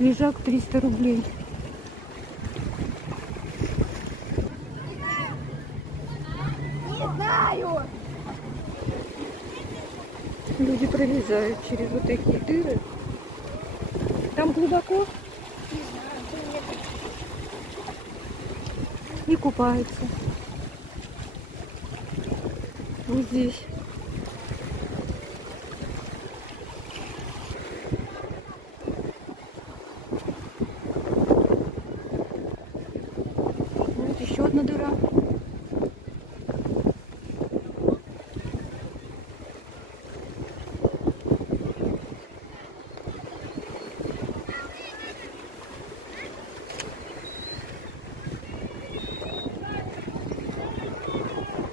Лежак 300 рублей. Не знаю. Люди пролезают через вот такие дыры. Там глубоко и купаются. Вот здесь.